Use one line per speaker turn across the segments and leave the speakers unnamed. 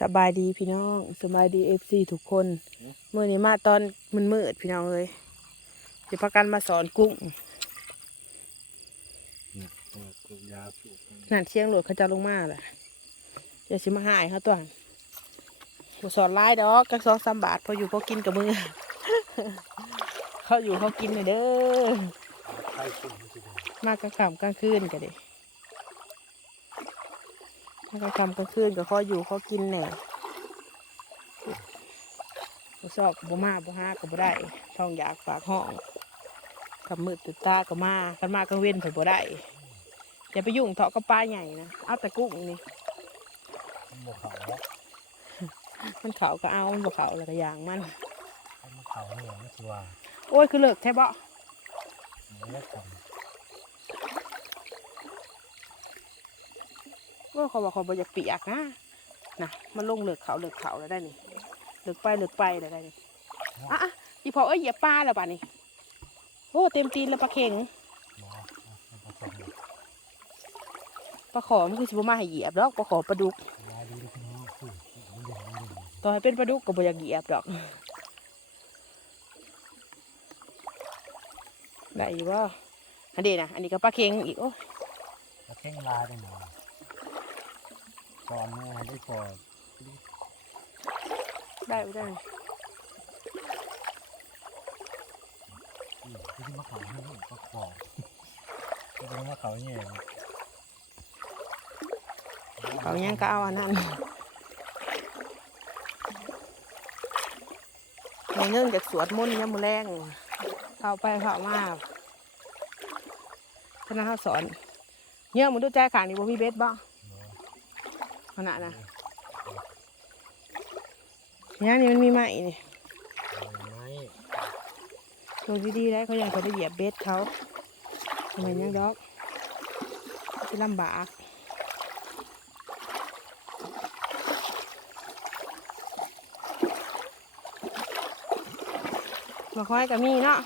สบายดีพี่น้องสบายดีเอฟซีทุกคนเมื่อนี้มาตอนมันมืดๆพี่น้องเลยจะพักกันมาสอนกุ้ง
เนี่ยตัวกยาสูบ
นั่นเชียงโหลดเขาจะลงมาแหละอย่าสิมาหายเขาตัวหันบ่สอนไล่ดอกจักสองสามบาทพออยู่พอกินกับมือเขาอยู่เขากินเลยเด้อ
ไข้ขึ้นมันจะได้
มากกลางค่ำกลางคืนกันดิ มากกลางค่ำกลางคืนก็ขออยู่ขอกินแหน่บ่ชอบบ่มาบ่หาก็บ่ได้ท้องอยากปากห้องกับมืดตุดตาก็มากันมาก็เว้นเผยบ่ได้อย่าไปยุ่งเถาะกับปลาใหญ่นะเอาแต่กุ้งนี่
มันบวเขาแล้ว
มันเขาก็เอามันบ่เขาแล้วก็อย่างมัน
ถ้ามันเขาเนี่ยมันชัวร์
โอ้ยคือเลิกแท้บ่
มันเล็กกว่า
ว่าเขาบอกเขาบ่อยากเปียกนะนะมันลงเลิกเขาเลิกเขาแล้วได้นี่เลิกไปเลิกไปแล้วได้นี่อะอะอีพอเอ้ยเหยียบปลาแล้วป่ะนี่โอ้เต็มตีนแล้วปลาเข็ง
หมอมันผสม
ปลาขอมันคือสิบมาให้เหยียบดอกปลาขอปลาดุก
ยาดีด้วยพี่น้องคือมันเด่นมันเด่น
ต่อให้เป็นปลาดุกก็บ่อยากเหยียบดอกได้อยู่บ่อันนี้นะอันนี้ก็ปลาเข็งอีกโอ้ย
แล้วแข้งลาได้หน่อย สอนแม่ได้พอ
ได้บ่ได้
ที่ที่มาเขาให้ก็ขอก็ต้องมาเขาเนี่ย
เขายังก็เอาอันนั้นในเนื่องจากสวดมนต์ยามมื้อแรงเข้าไปเข้ามาคณะเขาสอนเนี่ยมึงดูใจขางนี่บ่มีเบ็ดบ่ ขนาดนะเนี่ยนี่มันมีไหมนี่
ไม่
ดูดีๆได้เขายังเขาได้เหยียบเบ็ดเขาทำไมยังดอกจะลำบากมาคอยกับมีเนาะ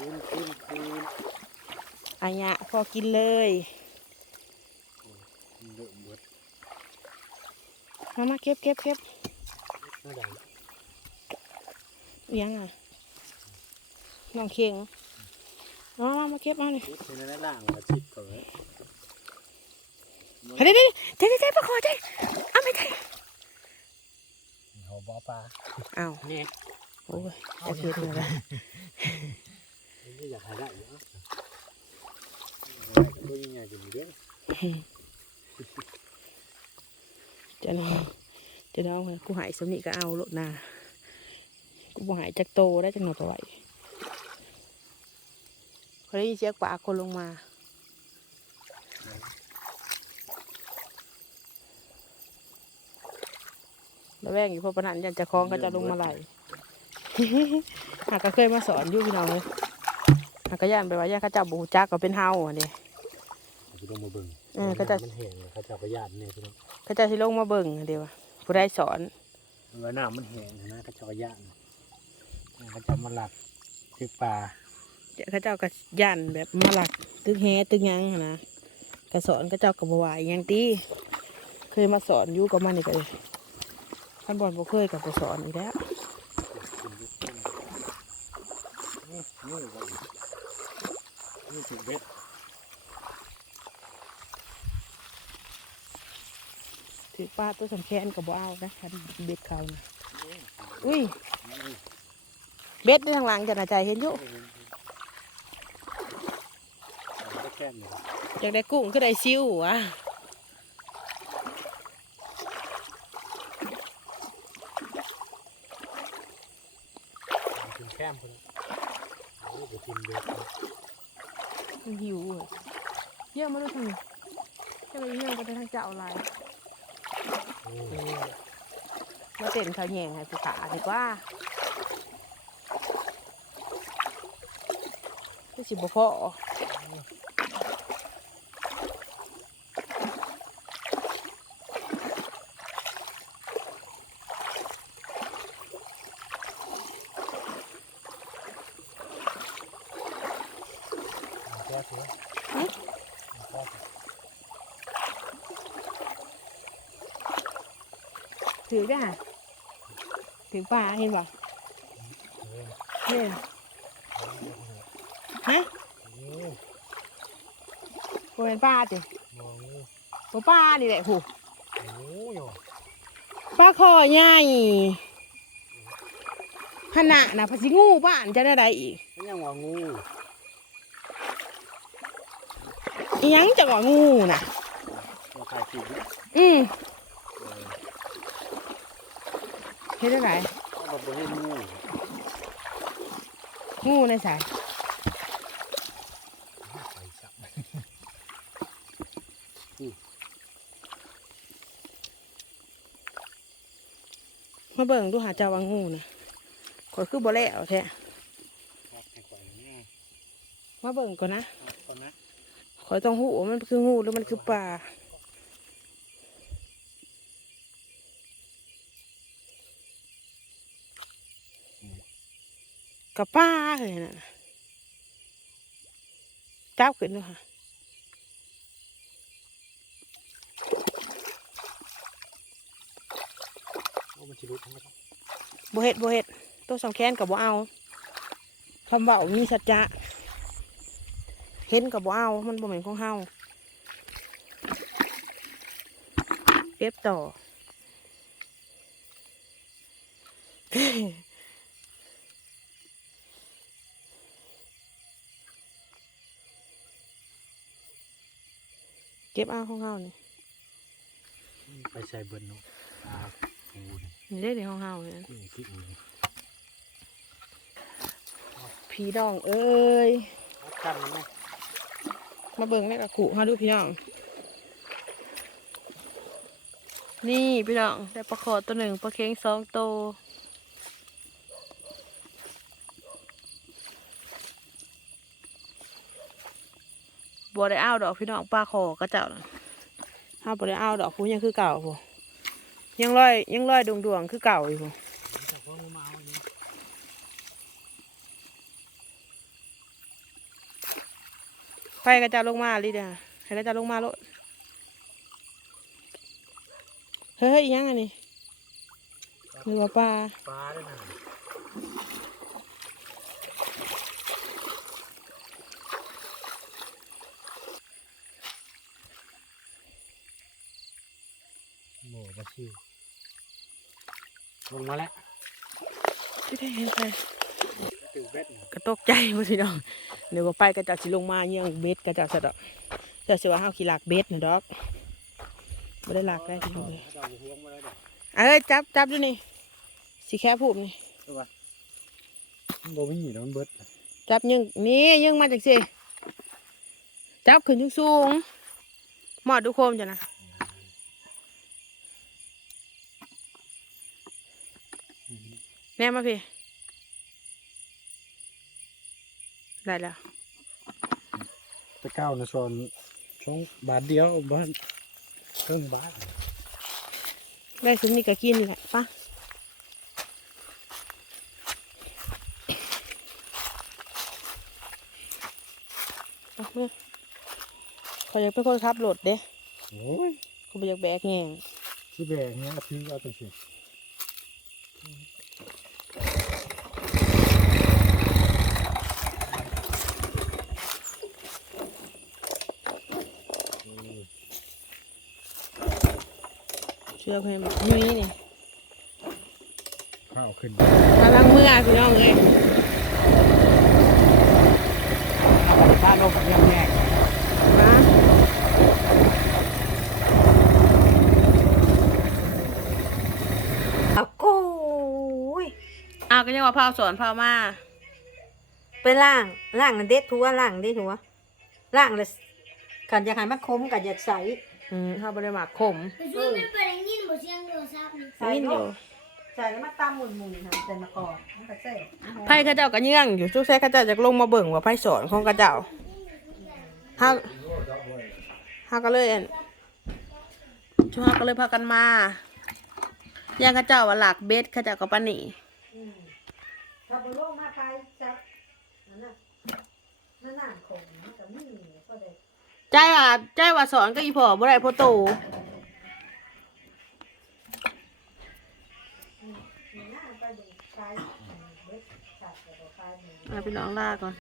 คืนคืนคืน
อันเนี้ยพอกินเลย
เดือดเบิด
มามาเก็บเก็บเก็บ
น่าดัง
เลี้ยงอะน้องเคียงมามามาเก็บมาเลย
คิดในนั้นล่างมาชิดก่อนเลย
เฮ้ยเดี๋ยวเดี๋ยวเดี๋ยวเดี๋ยวประคอเจ๊เอาไม่ได้
หัวบ่อปลา
อ้าว
เนี่ย
โอ้ยจะเกิดอะไร
ไม่อยากหาได้เนาะตัวใหญ่ๆอยู่เด้อ
จะน้องจะน้องกูหายสำนีก็เอาโลดนากูบ่หายจากโตได้จังหน่อยก็ไหวเขาได้ยินเสียงปลาคนลงมาแล้วแวงอยู่พราะปนันยันจะคล้องก็จะลงมาไหลหากก็เคยมาสอนอยู่พี่น้องเลย หากก็ย่านไปว่าย่านเขาเจ้าบรูจักก็เป็นเฮาอันนี้
จะต้องมาเบิ่ง
เออก็จะ
มันแห้งเขาจะเอาไปญาติเนี่ยพี่น้อง
เขาเจ้าที่ลงมาเบิ่งอันเดียวผู้ได้สอน
เวลาน้ำมันแห้งนะเขาจะเอาญาติเขาจะมาหลักคือปลา
เดี๋ยวเขาเจ้าก็ย่านแบบมาหลักตึกแฮตึกหยังหั้นนะก็สอนเขาเจ้าก็บไหวาหยังตีเคยมาสอนอยู่กับมันนี่ก็เลยท่านบอลบ่เคยกับบ่สอนอีกแล้ว
นี่นี่ว่าอีก นี่ถึงเบ็ด
ถือป้าตัวสำแคนกับบ่เอานะคันเบ็ดเขานะอุ้ย เบ็ดในทางหลังจะน่าใจเห็นอยู่
เอาไปแก้มเลย
อยากได้กุ้งก็ได้ซิววะ
เอาถึงแก้มคนละโอ้ยเดี๋ยวกินเบ็ดนะ
มันหิวเลยเยี่ยมมาดูทีจะไปเยี่ยมไปทางเจ้าอะ
ไร
มาเต้นเขาแยงให้ผู้ขาดีกว่าที่สิบพอ
เสือ
หึ
พ่อ
ถือได้ฮะถือปลาเห็นป่ะ
เสือ
เนี่ยฮะ
โอ้
โบเป็นปลาจิ
มองงู
โบปลานี่แหละผู
โอ้ย
ปลาคอใหญ่ขนาดนะภาษีงูบ้านจะได้ใดอีก
มันยังว่างู
อิหยังจังหวะงูน่ะ
มาถ่ายคลิปดิ
อืม
เออ
เฮ็ดได้ไร
เอาแบบบ่เห็นงู
งูในสาย
ไปจับ
มาเบิ่งดูหาเจ้าว่างูนะขอยคือบ่แล้วแท้
ครับให้ก่อนแม่
มาเบิ่งก่อนนะ
เอาก่อนนะ
ขอยต้องหูว่ามันคืองูหรือมันคือปลา กับปลาเลยน่ะจับขึ้นดูค่ะ
โอ้มันชิรุทั้งหมด
บ่เฮ็ดบ่เฮ็ดตัวสำแค้นกับบ่เอาคำเว้ามีสัจจะเห็นกับบ่เอา มันบ่เหมือนของเฮาเก็บต่อ เก็บเอาของเฮานี่
ไปใส่เบิ้ลเนาะอ่างูนี่
นี่ได้ในของเฮาเนี่ย
ที่ที่อื่น
พี่น้องเอ้ย
เอากันนะแม่
มาเบิ่งแม่กะขู่มาดูพี่น้อง นี่พี่น้องได้ปลาขอตัวหนึ่งปลาเค็งสองตัว บัวได้อ้าวดอกพี่น้องปลาขอกระเจ้าน่ะถ้าบัวได้อ้าวดอกพูยังคือเก่าพูยังลอยยังลอยดวงดวงคือเก่าอยู่พู
จับพวกงูมาเอ
ไฟกระเจ้าลงมาลิเดียให้กระเจ้าลงมาโลดเฮ้ยยังอันนี้หรือว่าปลา
ปลาด้วยนะ ลาชิวลงมาแล้ว
ที่ได้เห็นไป
ตื่นเบ็ดนะ
กระตกใจหมดพี่น้องเดี๋ยวว่าไปกระเจ้าสิลงมาเยี่ยงเบ็ดกระเจ้าสะดอกเจ้าสิว่าเฮาขี้ลากเบ็ดนะดอกไม่ได้ลากได้พี่น้องเลย
เราห่วงมาแล้วเด้อ
เอ้ยจับจับดูนี่สิแค่พูดนี่
ตัวมันบ่มีหรอกมันเบิดน่ะ
จับยังนี่ยังมาจากสิจับขึ้นสูงๆหมอดดูโคมจ้ะนะ แน่มาพี่ ได้แล้ว
ตะเก้านะซอนช่องบาทเดียวบ้านเครื่องบาท
ได้ซุ้มนี่ก็กินนี่แหละปะเอาเถอะเขาอยากเป็นคนขับรถเด้
โอ้ย
เขาบ่อยากแบกแงง
ที่แบกเนี้ยทิ้งเอาไปสิ
เชื่อเพิ่นยุ้ยนี่
ข้าวขึ้น
กำลังเมื่อพี่น้องเอ้ย
ถ้าลงยังแยก
มาเอาโก้ยอ้าวก็ยังว่าพาวสอนพาวมา
ไปล่างล่างนั่นเด็ดทัวล่างเด็ดทัวล่างเลยกันอยากให้มันคมกันอยากใส
อืมข้าวบริหมักขม
ไปช่วยไม่เปิดอ ย่างนี้หมดเสียงโทรศัพท์นี่
ใส่
นี่
เนาะ
อยู่
ใส่แล้วมาตำหมุนหมุนค่ะใส่มะกอกมันก็ใส่
ไพ่ข้าเจ้าก็เยื่องอยู่ทุกแซ่ข้าเจ้าจะลงมาเบิ่งว่าไพ่สอนของข้าเจ้าฮาฮาก็เลยอั่นช่วงฮาก็เลยพากันมาย่างข้าเจ้าว่าหลักเบ็ดข้าเจ้าก็ปานนี่
ถ้าบุโลมาไปจับนั่นน่ะนั่นน่ะคงมันก็มีใจว่าใจว่าสอนก็อีพ่อบ่ได้พ่อโต เอาไปน้องลาก่อน